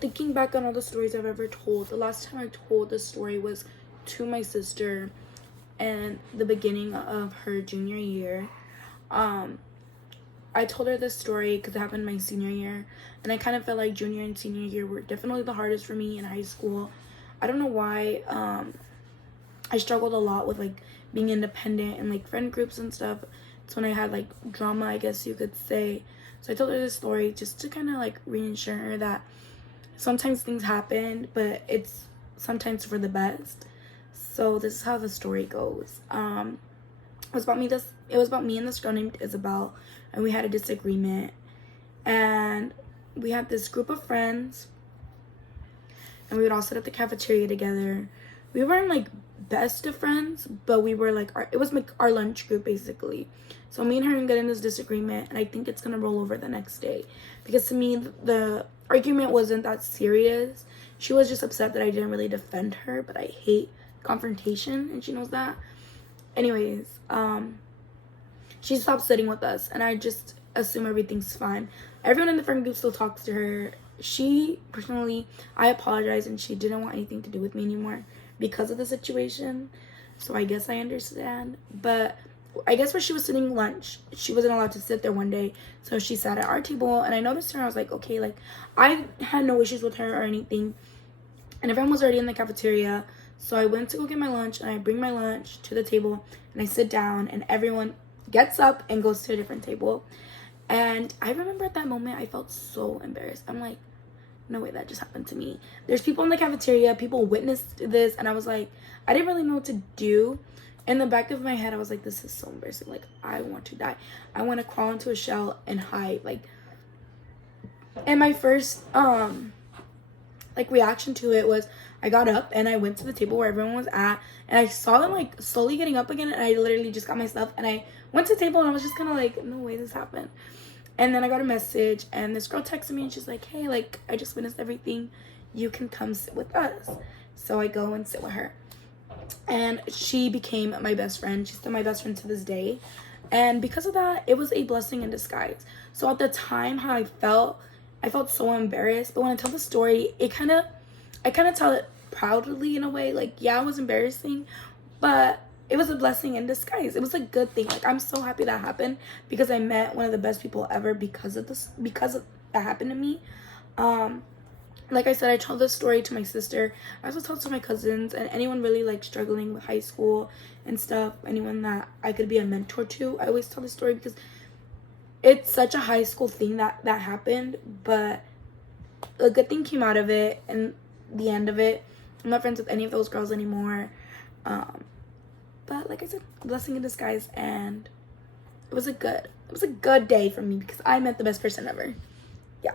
Thinking back on all the stories I've ever told, the last time I told this story was to my sister and the beginning of her junior year. Um, I told her this story because it happened my senior year, and I kind of felt like junior and senior year were definitely the hardest for me in high school. I don't know why. I struggled a lot with like being independent and like friend groups and stuff. It's when I had like drama, I guess you could say. So I told her this story just to kind of like reassure her that sometimes things happen, but it's sometimes for the best. So this is how the story goes. It was about me and this girl named Isabel, and we had a disagreement. And we had this group of friends, and we would all sit at the cafeteria together. We weren't like best of friends, but we were like it was like our lunch group basically. So me and her get in this disagreement, and I think it's gonna roll over the next day, because to me the argument wasn't that serious. She was just upset that I didn't really defend her, but I hate confrontation, and she knows that. Anyways, she stopped sitting with us, and I just assume everything's fine. Everyone in the friend group still talks to her. She personally, I apologized, and she didn't want anything to do with me anymore because of the situation. So I guess I understand. But I guess where she was sitting lunch, she wasn't allowed to sit there one day. So she sat at our table, and I noticed her. I was like, okay, like I had no issues with her or anything. And everyone was already in the cafeteria. So I went to go get my lunch, and I bring my lunch to the table, and I sit down, and everyone gets up and goes to a different table. And I remember at that moment, I felt so embarrassed. I'm like, no way, that just happened to me. There's people in the cafeteria, people witnessed this, and I was like, I didn't really know what to do. In the back of my head, I was like, this is so embarrassing. Like, I want to die. I want to crawl into a shell and hide. Like, and my first like reaction to it was I got up and I went to the table where everyone was at, and I saw them like slowly getting up again, and I literally just got my stuff and I went to the table, and I was just kind of like, no way this happened. And then I got a message, and this girl texted me, and she's like, hey, like I just witnessed everything, you can come sit with us. So I go and sit with her, and she became my best friend. She's still my best friend to this day, and because of that, it was a blessing in disguise. So at the time, how I felt so embarrassed, but when I tell the story, I kind of tell it proudly in a way. Like, yeah, it was embarrassing, but it was a blessing in disguise. It was a good thing. Like, I'm so happy that happened, because I met one of the best people ever because of that happened to me. Like I said, I told this story to my sister. I also told to my cousins and anyone really like struggling with high school and stuff. Anyone that I could be a mentor to. I always tell this story because it's such a high school thing that happened, but a good thing came out of it. And the end of it, I'm not friends with any of those girls anymore. But like I said, blessing in disguise, and it was a good day for me because I met the best person ever. Yeah.